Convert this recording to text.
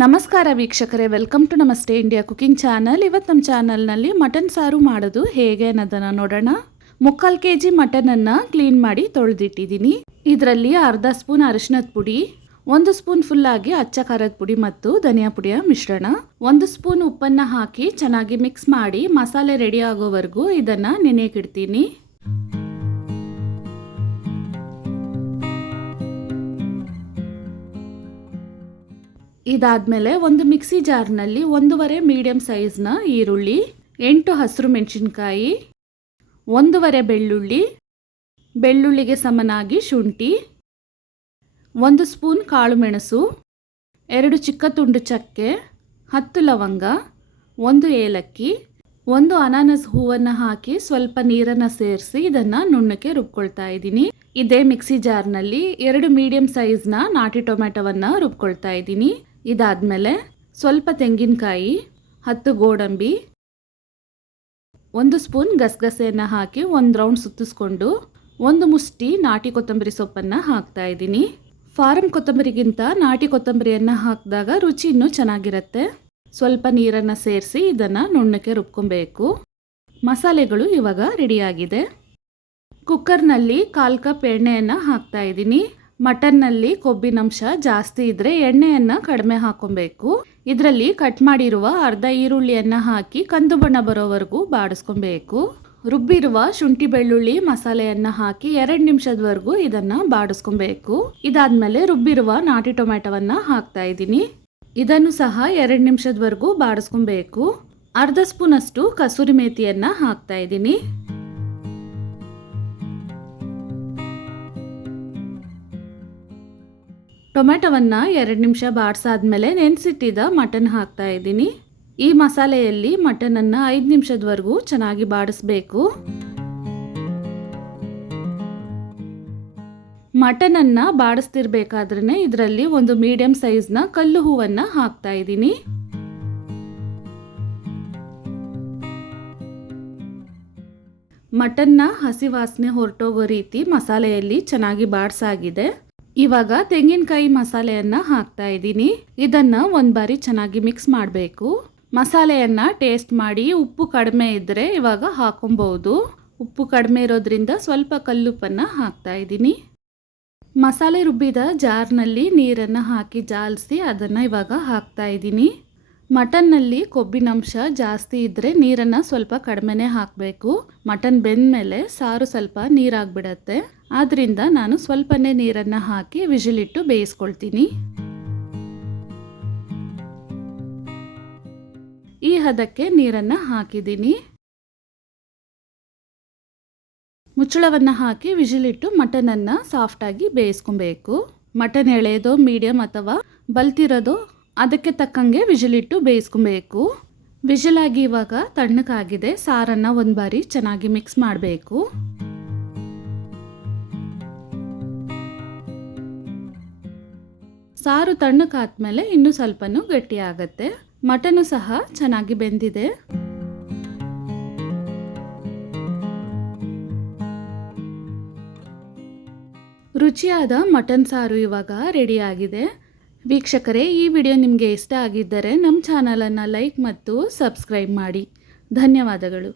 ನಮಸ್ಕಾರ ವೀಕ್ಷಕರೇ, welcome to ನಮಸ್ತೆ ಇಂಡಿಯಾ ಕುಕಿಂಗ್ ಚಾನಲ್. ಇವತ್ತು ನಮ್ಮ ಚಾನಲ್ನಲ್ಲಿ ಮಟನ್ ಸಾರು ಮಾಡೋದು ಹೇಗೆ ಅನ್ನೋದನ್ನು ನೋಡೋಣ. 3/4 kg ಮಟನನ್ನು ಕ್ಲೀನ್ ಮಾಡಿ ತೊಳೆದಿಟ್ಟಿದ್ದೀನಿ. ಇದರಲ್ಲಿ ಅರ್ಧ ಸ್ಪೂನ್ ಅರಿಶಿನದ ಪುಡಿ, 1 ಸ್ಪೂನ್ ಫುಲ್ಲಾಗಿ ಅಚ್ಚ ಖಾರದ ಪುಡಿ ಮತ್ತು ಧನಿಯಾ ಪುಡಿಯ ಮಿಶ್ರಣ, 1 ಸ್ಪೂನ್ ಉಪ್ಪನ್ನು ಹಾಕಿ ಚೆನ್ನಾಗಿ ಮಿಕ್ಸ್ ಮಾಡಿ ಮಸಾಲೆ ರೆಡಿ ಆಗೋವರೆಗೂ ಇದನ್ನು ನೆನೆಯಕ್ಕಿಡ್ತೀನಿ. ಇದಾದಮೇಲೆ ಒಂದು ಮಿಕ್ಸಿ ಜಾರ್ನಲ್ಲಿ 1.5 ಮೀಡಿಯಮ್ ಸೈಜ್ನ ಈರುಳ್ಳಿ, 8 ಹಸಿರು ಮೆಣಸಿನ್ಕಾಯಿ, 1.5 ಬೆಳ್ಳುಳ್ಳಿ, ಬೆಳ್ಳುಳ್ಳಿಗೆ ಸಮನಾಗಿ ಶುಂಠಿ, 1 ಸ್ಪೂನ್ ಕಾಳು ಮೆಣಸು, 2 ಚಿಕ್ಕ ತುಂಡು ಚಕ್ಕೆ, 10 ಲವಂಗ, 1 ಏಲಕ್ಕಿ, 1 ಅನಾನಸ್ ಹೂವನ್ನು ಹಾಕಿ ಸ್ವಲ್ಪ ನೀರನ್ನು ಸೇರಿಸಿ ಇದನ್ನು ನುಣ್ಣಕ್ಕೆ ರುಬ್ಕೊಳ್ತಾ ಇದ್ದೀನಿ. ಇದೇ ಮಿಕ್ಸಿ ಜಾರ್ನಲ್ಲಿ 2 ಮೀಡಿಯಮ್ ಸೈಜ್ನ ನಾಟಿ ಟೊಮೆಟೊವನ್ನು ರುಬ್ಕೊಳ್ತಾ ಇದ್ದೀನಿ. ಇದಾದಮೇಲೆ ಸ್ವಲ್ಪ ತೆಂಗಿನಕಾಯಿ, 10 ಗೋಡಂಬಿ, 1 ಸ್ಪೂನ್ ಗಸಗಸೆಯನ್ನು ಹಾಕಿ 1 ರೌಂಡ್ ಸುತ್ತಿಸ್ಕೊಂಡು 1 ಮುಷ್ಟಿ ನಾಟಿ ಕೊತ್ತಂಬರಿ ಸೊಪ್ಪನ್ನು ಹಾಕ್ತಾ ಇದ್ದೀನಿ. ಫಾರಂ ಕೊತ್ತಂಬರಿಗಿಂತ ನಾಟಿ ಕೊತ್ತಂಬರಿಯನ್ನು ಹಾಕಿದಾಗ ರುಚಿ ಇನ್ನೂ ಚೆನ್ನಾಗಿರುತ್ತೆ. ಸ್ವಲ್ಪ ನೀರನ್ನು ಸೇರಿಸಿ ಇದನ್ನು ನುಣ್ಣಕ್ಕೆ ರುಬ್ಕೊಬೇಕು. ಮಸಾಲೆಗಳು ಇವಾಗ ರೆಡಿಯಾಗಿದೆ. ಕುಕ್ಕರ್ನಲ್ಲಿ 1/4 ಕಪ್ ಎಣ್ಣೆಯನ್ನು ಹಾಕ್ತಾ ಇದ್ದೀನಿ. ಮಟನ್ನಲ್ಲಿ ಕೊಬ್ಬಿನಂಶ ಜಾಸ್ತಿ ಇದ್ದರೆ ಎಣ್ಣೆಯನ್ನು ಕಡಿಮೆ ಹಾಕೊಬೇಕು. ಇದರಲ್ಲಿ ಕಟ್ ಮಾಡಿರುವ ಅರ್ಧ ಈರುಳ್ಳಿಯನ್ನು ಹಾಕಿ ಕಂದು ಬಣ್ಣ ಬರೋವರೆಗೂ ಬಾಡಿಸ್ಕೊಬೇಕು. ರುಬ್ಬಿರುವ ಶುಂಠಿ ಬೆಳ್ಳುಳ್ಳಿ ಮಸಾಲೆಯನ್ನು ಹಾಕಿ 2 ನಿಮಿಷದವರೆಗೂ ಇದನ್ನು ಬಾಡಿಸ್ಕೊಬೇಕು. ಇದಾದಮೇಲೆ ರುಬ್ಬಿರುವ ನಾಟಿ ಟೊಮೆಟೊವನ್ನು ಹಾಕ್ತಾ ಇದ್ದೀನಿ. ಇದನ್ನು ಸಹ 2 ನಿಮಿಷದವರೆಗೂ ಬಾಡಿಸ್ಕೊಬೇಕು. ಅರ್ಧ ಸ್ಪೂನಷ್ಟು ಕಸೂರಿ ಮೇಥಿಯನ್ನು ಹಾಕ್ತಾ ಇದ್ದೀನಿ. ಟೊಮೆಟೊವನ್ನು 2 ನಿಮಿಷ ಬಾಡಿಸಾದ್ಮೇಲೆ ನೆನೆಸಿಟ್ಟಿದ್ದ ಮಟನ್ ಹಾಕ್ತಾ ಇದ್ದೀನಿ. ಈ ಮಸಾಲೆಯಲ್ಲಿ ಮಟನನ್ನು 5 ನಿಮಿಷದವರೆಗೂ ಚೆನ್ನಾಗಿ ಬಾಡಿಸ್ಬೇಕು. ಮಟನನ್ನು ಬಾಡಿಸ್ತಿರ್ಬೇಕಾದ್ರೆ ಇದರಲ್ಲಿ 1 ಮೀಡಿಯಮ್ ಸೈಜ್ನ ಕಲ್ಲು ಹೂವನ್ನು ಹಾಕ್ತಾ ಇದ್ದೀನಿ. ಮಟನ್ನ ಹಸಿ ವಾಸನೆ ಹೊರಟೋಗೋ ರೀತಿ ಮಸಾಲೆಯಲ್ಲಿ ಚೆನ್ನಾಗಿ ಬಾಡಿಸಾಗಿದೆ. ಇವಾಗ ತೆಂಗಿನಕಾಯಿ ಮಸಾಲೆಯನ್ನು ಹಾಕ್ತಾ ಇದ್ದೀನಿ. ಇದನ್ನು ಒಂದು ಬಾರಿ ಚೆನ್ನಾಗಿ ಮಿಕ್ಸ್ ಮಾಡಬೇಕು. ಮಸಾಲೆಯನ್ನು ಟೇಸ್ಟ್ ಮಾಡಿ ಉಪ್ಪು ಕಡಿಮೆ ಇದ್ದರೆ ಇವಾಗ ಹಾಕೊಬಹುದು. ಉಪ್ಪು ಕಡಿಮೆ ಇರೋದ್ರಿಂದ ಸ್ವಲ್ಪ ಕಲ್ಲುಪ್ಪನ್ನು ಹಾಕ್ತಾ ಇದ್ದೀನಿ. ಮಸಾಲೆ ರುಬ್ಬಿದ ಜಾರ್ನಲ್ಲಿ ನೀರನ್ನು ಹಾಕಿ ಜಾಲಿಸಿ ಅದನ್ನು ಇವಾಗ ಹಾಕ್ತಾ ಇದ್ದೀನಿ. ಮಟನ್ನಲ್ಲಿ ಕೊಬ್ಬಿನಂಶ ಜಾಸ್ತಿ ಇದ್ದರೆ ನೀರನ್ನು ಸ್ವಲ್ಪ ಕಡಿಮೆನೇ ಹಾಕಬೇಕು. ಮಟನ್ ಬೆಂದ ಮೇಲೆ ಸಾರು ಸ್ವಲ್ಪ ನೀರಾಗ್ಬಿಡತ್ತೆ. ಆದ್ದರಿಂದ ನಾನು ಸ್ವಲ್ಪನೇ ನೀರನ್ನು ಹಾಕಿ ವಿಜಿಲಿಟ್ಟು ಬೇಯಿಸ್ಕೊಳ್ತೀನಿ. ಈ ಹದಕ್ಕೆ ನೀರನ್ನು ಹಾಕಿದ್ದೀನಿ. ಮುಚ್ಚಳವನ್ನು ಹಾಕಿ ವಿಜಿಲಿಟ್ಟು ಮಟನನ್ನು ಸಾಫ್ಟಾಗಿ ಬೇಯಿಸ್ಕೊಬೇಕು. ಮಟನ್ ಎಳೆಯೋದು ಮೀಡಿಯಮ್ ಅಥವಾ ಬಲ್ತಿರೋದು ಅದಕ್ಕೆ ತಕ್ಕಂಗೆ ವಿಜಿಲಿಟ್ಟು ಬೇಯಿಸ್ಕೊಬೇಕು. ವಿಜಿಲಾಗಿ ಇವಾಗ ತಣ್ಣಗಾಗಿದೆ. ಸಾರನ್ನು ಒಂದು ಬಾರಿ ಚೆನ್ನಾಗಿ ಮಿಕ್ಸ್ ಮಾಡಬೇಕು. ಸಾರು ತಣ್ಣಗಾದ್ಮೇಲೆ ಇನ್ನೂ ಸ್ವಲ್ಪನೂ ಗಟ್ಟಿ ಆಗುತ್ತೆ. ಮಟನು ಸಹ ಚೆನ್ನಾಗಿ ಬೆಂದಿದೆ. ರುಚಿಯಾದ ಮಟನ್ ಸಾರು ಇವಾಗ ರೆಡಿಯಾಗಿದೆ. ವೀಕ್ಷಕರೇ, ಈ ವಿಡಿಯೋ ನಿಮಗೆ ಇಷ್ಟ ಆಗಿದ್ದರೆ ನಮ್ಮ ಚಾನಲನ್ನು ಲೈಕ್ ಮತ್ತು ಸಬ್ಸ್ಕ್ರೈಬ್ ಮಾಡಿ. ಧನ್ಯವಾದಗಳು.